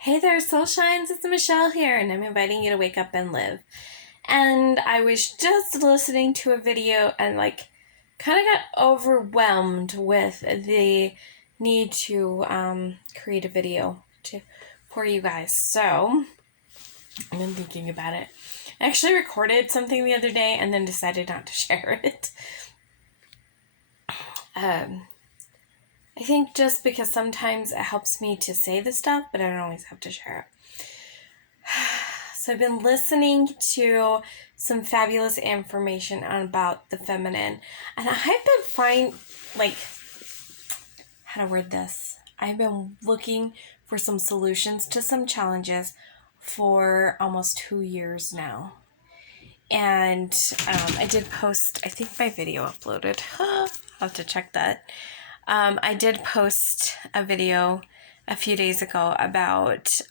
Hey there, Soul Shines. It's Michelle here, and I'm inviting you to wake up and live. And I was just listening to a video and, kind of got overwhelmed with the need to create a video for you guys. So I've been thinking about it. I actually recorded something the other day and then decided not to share it. I think just because sometimes it helps me to say the stuff, but I don't always have to share it. So I've been listening to some fabulous information about the feminine, and I've been how to word this. I've been looking for some solutions to some challenges for almost 2 years now. And I did post, I think my video uploaded. I'll have to check that. I did post a video a few days ago about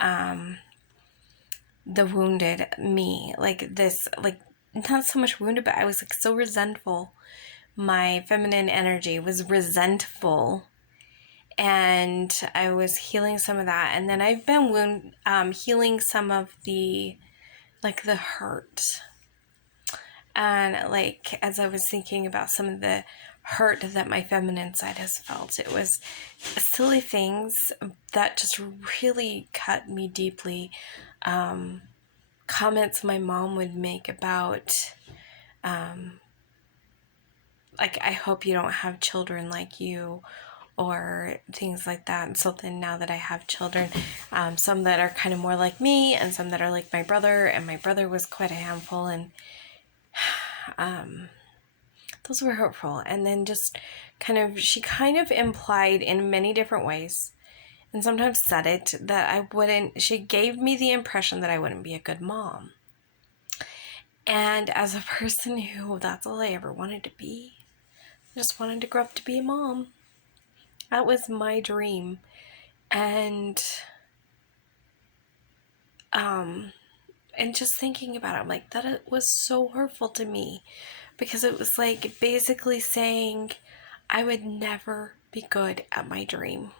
the wounded me. Not so much wounded, but I was so resentful. My feminine energy was resentful, and I was healing some of that. And then I've been healing some of the hurt. And as I was thinking about some of the hurt that my feminine side has felt, it was silly things that just really cut me deeply. Comments my mom would make about, I hope you don't have children like you, or things like that. And so then now that I have children, some that are kind of more like me and some that are like my brother, and my brother was quite a handful, and those were hurtful. And then just she kind of implied in many different ways, and sometimes said it, that she gave me the impression that I wouldn't be a good mom. And as a person who, that's all I ever wanted to be. I just wanted to grow up to be a mom. That was my dream. And just thinking about it, I'm like, that it was so hurtful to me, because it was basically saying I would never be good at my dream.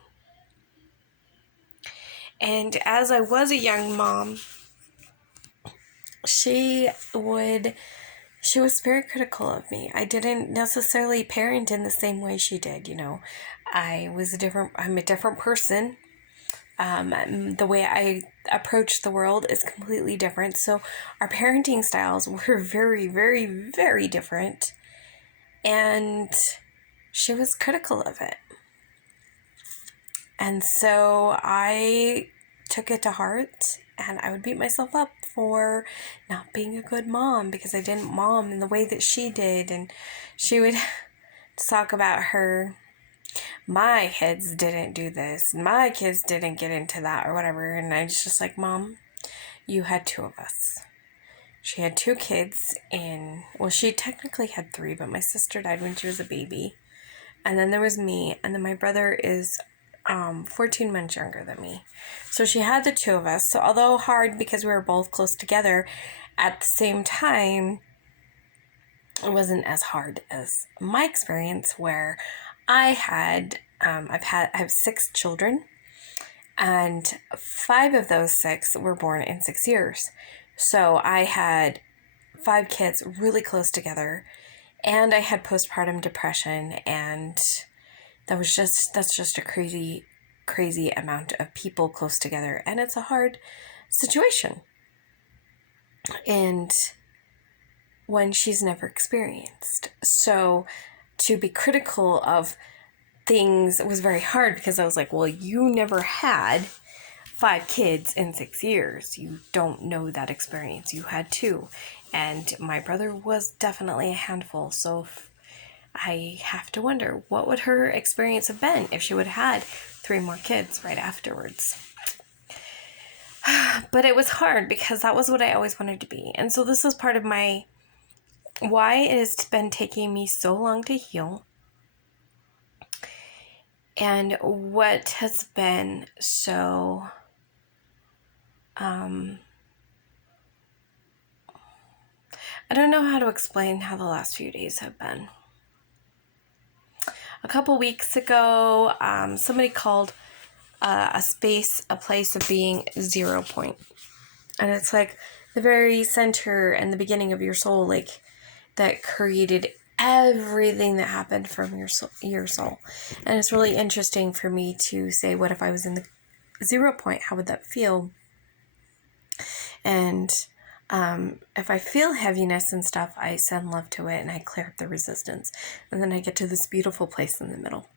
And as I was a young mom, she was very critical of me. I didn't necessarily parent in the same way she did, I'm a different person. The way I approach the world is completely different. So our parenting styles were very, very, very different. And she was critical of it. And so I took it to heart, and I would beat myself up for not being a good mom because I didn't mom in the way that she did. And she would talk about my kids didn't do this, my kids didn't get into that, or whatever. And I was just like, Mom, you had 2 of us. She had 2 kids, she technically had 3, but my sister died when she was a baby. And then there was me, and then my brother is 14 months younger than me. So she had the 2 of us. So although hard because we were both close together, at the same time, it wasn't as hard as my experience, where I have 6 children, and 5 of those 6 were born in 6 years. So I had 5 kids really close together, and I had postpartum depression, and that's just a crazy, crazy amount of people close together, and it's a hard situation. And one she's never experienced. So to be critical of things was very hard, because I was like, well, you never had 5 kids in 6 years. You don't know that experience. You had 2. And my brother was definitely a handful. So I have to wonder, what would her experience have been if she would have had 3 more kids right afterwards? But it was hard, because that was what I always wanted to be. And so this is part of why it has been taking me so long to heal, and what has been so I don't know how to explain how the last few days have been. A couple weeks ago, somebody called a space, a place of being 0 point. And it's like the very center and the beginning of your soul, like that created everything that happened from your soul. And it's really interesting for me to say, what if I was in the 0 point? How would that feel? And if I feel heaviness and stuff, I send love to it and I clear up the resistance. And then I get to this beautiful place in the middle.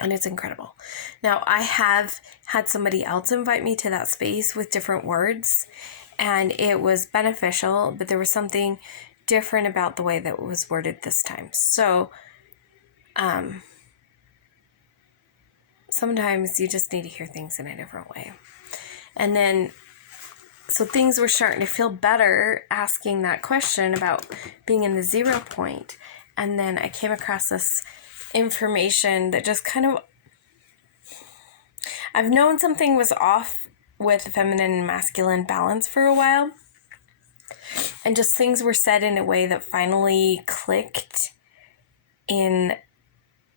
And it's incredible. Now, I have had somebody else invite me to that space with different words, and it was beneficial, but there was something different about the way that it was worded this time. So, sometimes you just need to hear things in a different way. And then, so things were starting to feel better asking that question about being in the 0 point. And then I came across this information that just kind of, I've known something was off with feminine and masculine balance for a while. And just things were said in a way that finally clicked in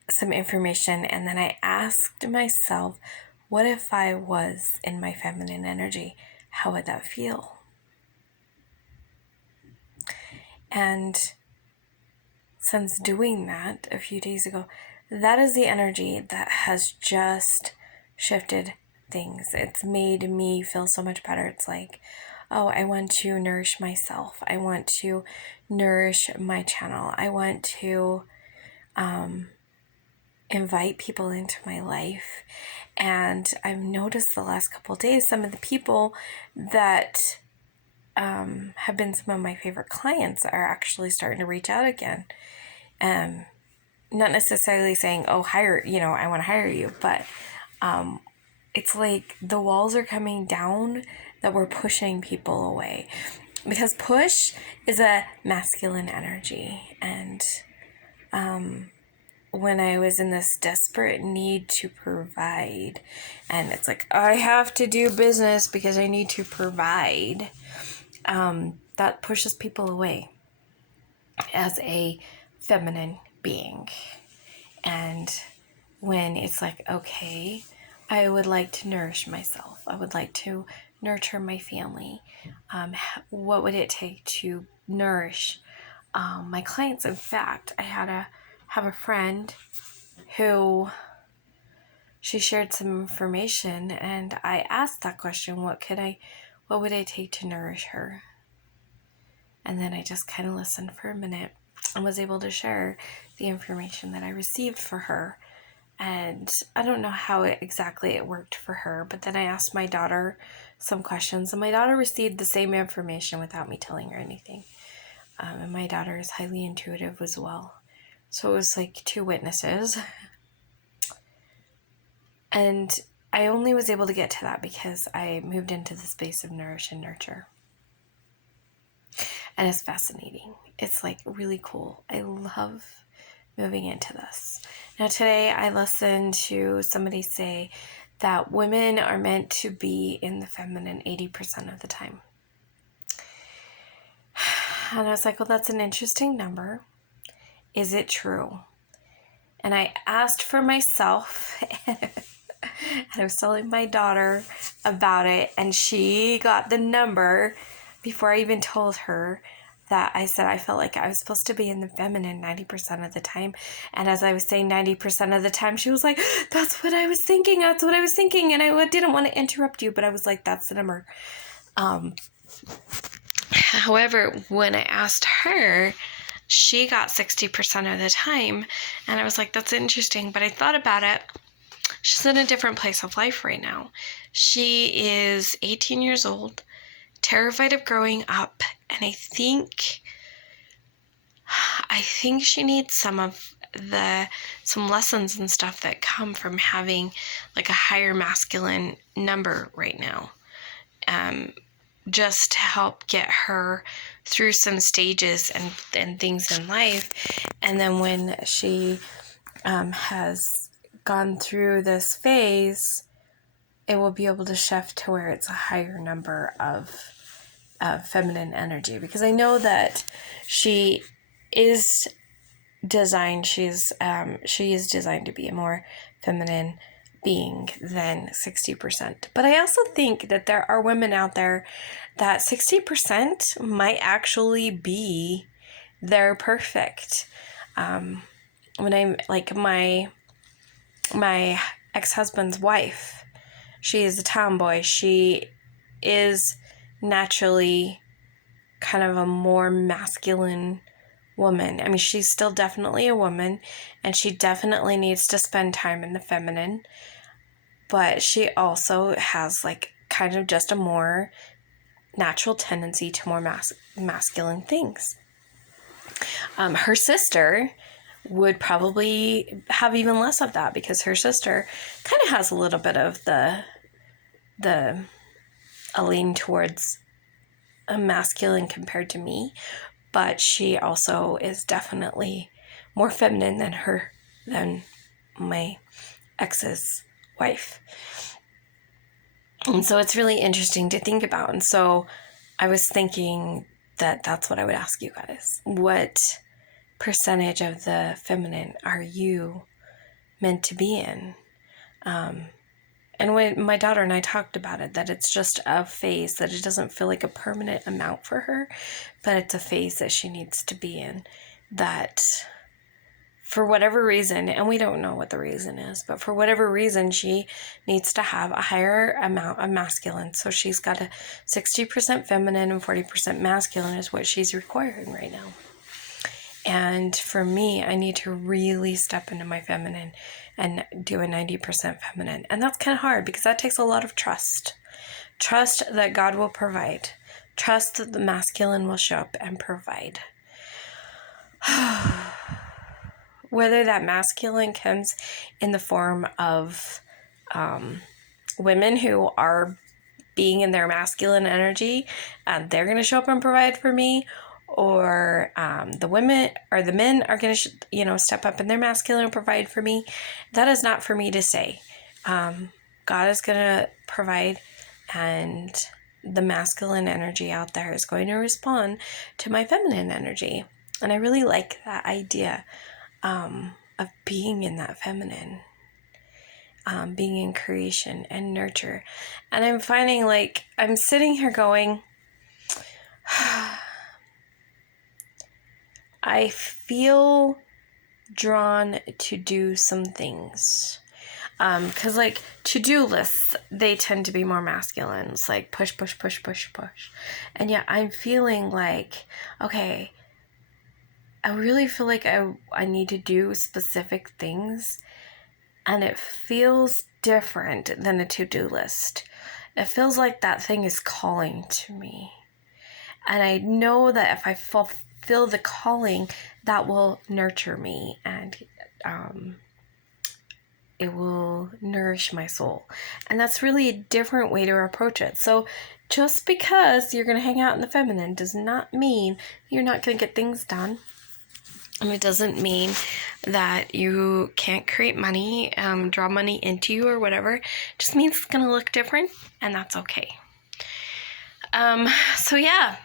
some information. And then I asked myself, what if I was in my feminine energy? How would that feel? And since doing that a few days ago, that is the energy that has just shifted things. It's made me feel so much better. It's like, oh, I want to nourish myself. I want to nourish my channel. I want to invite people into my life. And I've noticed the last couple of days, some of the people that have been some of my favorite clients are actually starting to reach out again. Not necessarily saying, oh, I want to hire you, but it's like the walls are coming down that we're pushing people away, because push is a masculine energy. And when I was in this desperate need to provide, and it's like, I have to do business because I need to provide, that pushes people away as a feminine being. And when it's like, okay, I would like to nourish myself, I would like to nurture my family, what would it take to nourish my clients? In fact, I have a friend who, she shared some information, and I asked that question, what would it take to nourish her? And then I just kind of listened for a minute and was able to share the information that I received for her. And I don't know how exactly it worked for her, but then I asked my daughter some questions, and my daughter received the same information without me telling her anything. And my daughter is highly intuitive as well. So it was like two witnesses. And I only was able to get to that because I moved into the space of Nourish and Nurture. And it's fascinating. It's like really cool. I love moving into this. Now today I listened to somebody say that women are meant to be in the feminine 80% of the time. And I was like, well, that's an interesting number. Is it true? And I asked for myself, and I was telling my daughter about it, and she got the number before I even told her. That I said I felt like I was supposed to be in the feminine 90% of the time. And as I was saying 90% of the time, she was like, that's what I was thinking. That's what I was thinking. And I didn't want to interrupt you, but I was like, that's the number. However, when I asked her, she got 60% of the time. And I was like, that's interesting. But I thought about it. She's in a different place of life right now. She is 18 years old, terrified of growing up, and I think she needs some lessons and stuff that come from having like a higher masculine number right now, just to help get her through some stages and things in life. And then when she has gone through this phase, it will be able to shift to where it's a higher number of feminine energy, because I know that she is designed to be a more feminine being than 60%. But I also think that there are women out there that 60% might actually be their perfect. When I'm like my ex-husband's wife, she is a tomboy. She is naturally kind of a more masculine woman. I mean, she's still definitely a woman, and she definitely needs to spend time in the feminine, but she also has like kind of just a more natural tendency to more masculine things. Her sister would probably have even less of that, because her sister kind of has a little bit of a lean towards a masculine compared to me, but she also is definitely more feminine than my ex's wife. And so it's really interesting to think about. And so I was thinking that that's what I would ask you guys. What percentage of the feminine are you meant to be in? And when my daughter and I talked about it, that it's just a phase, that it doesn't feel like a permanent amount for her, but it's a phase that she needs to be in, that for whatever reason, and we don't know what the reason is, but for whatever reason, she needs to have a higher amount of masculine. So she's got a 60% feminine and 40% masculine is what she's requiring right now. And for me, I need to really step into my feminine and do a 90% feminine. And that's kind of hard, because that takes a lot of trust. Trust that God will provide. Trust that the masculine will show up and provide. Whether that masculine comes in the form of women who are being in their masculine energy, they're going to show up and provide for me, or the women or the men are going to, step up in their masculine and provide for me. That is not for me to say. God is going to provide, and the masculine energy out there is going to respond to my feminine energy. And I really like that idea of being in that feminine, being in creation and nurture. And I'm finding like I'm sitting here going, I feel drawn to do some things. Because like to-do lists, they tend to be more masculine. It's like push, push, push, push, push. And yet I'm feeling like, okay, I really feel like I need to do specific things, and it feels different than a to-do list. It feels like that thing is calling to me. And I know that if I fulfill the calling, that will nurture me, and it will nourish my soul. And that's really a different way to approach it. So just because you're going to hang out in the feminine does not mean you're not going to get things done. And it doesn't mean that you can't create money, draw money into you or whatever. It just means it's going to look different, and that's okay. So yeah,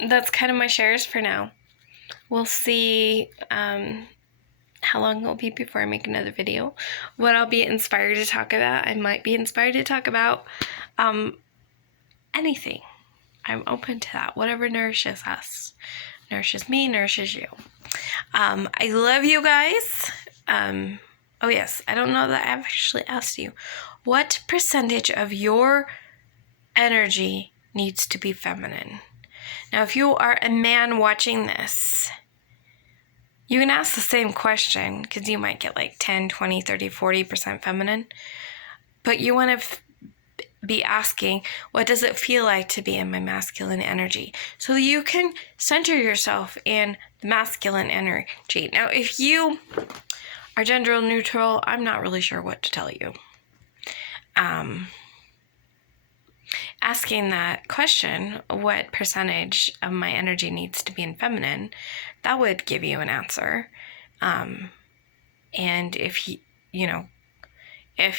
that's kind of my shares for now. We'll see how long it'll be before I make another video. What I'll be inspired to talk about. I might be inspired to talk about anything. I'm open to that. Whatever nourishes us. Nourishes me, nourishes you. I love you guys. Oh yes, I don't know that I've actually asked you. What percentage of your energy needs to be feminine? Now, if you are a man watching this, you can ask the same question, because you might get like 10, 20, 30, 40% feminine. But you want to be asking, what does it feel like to be in my masculine energy? So you can center yourself in the masculine energy. Now, if you are gender neutral, I'm not really sure what to tell you. Asking that question, what percentage of my energy needs to be in feminine, that would give you an answer. And if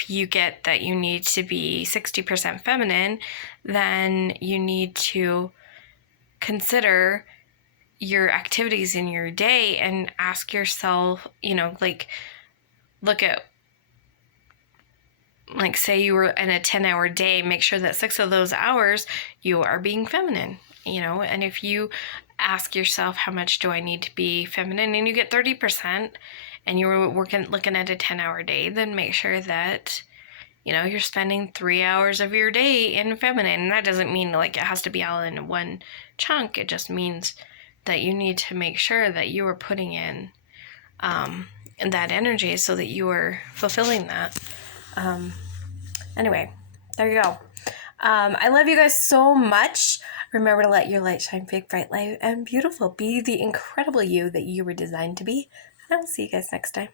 you get that you need to be 60% feminine, then you need to consider your activities in your day and ask yourself, look at like say you were in a 10-hour day, make sure that 6 of those hours you are being feminine, and if you ask yourself how much do I need to be feminine and you get 30% and you're looking at a 10-hour day, then make sure that you're spending 3 hours of your day in feminine. And that doesn't mean like it has to be all in one chunk. It just means that you need to make sure that you are putting in that energy so that you are fulfilling that. Anyway, there you go. I love you guys so much. Remember to let your light shine big, bright, light, and beautiful. Be the incredible you that you were designed to be. And I will see you guys next time.